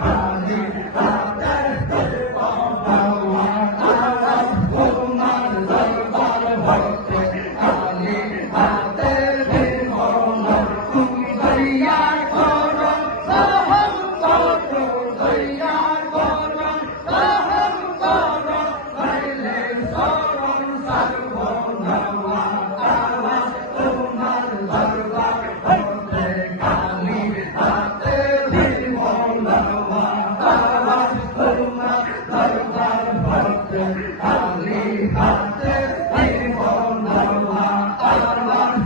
God. কালী হাতে দেওয়া আওয়াজ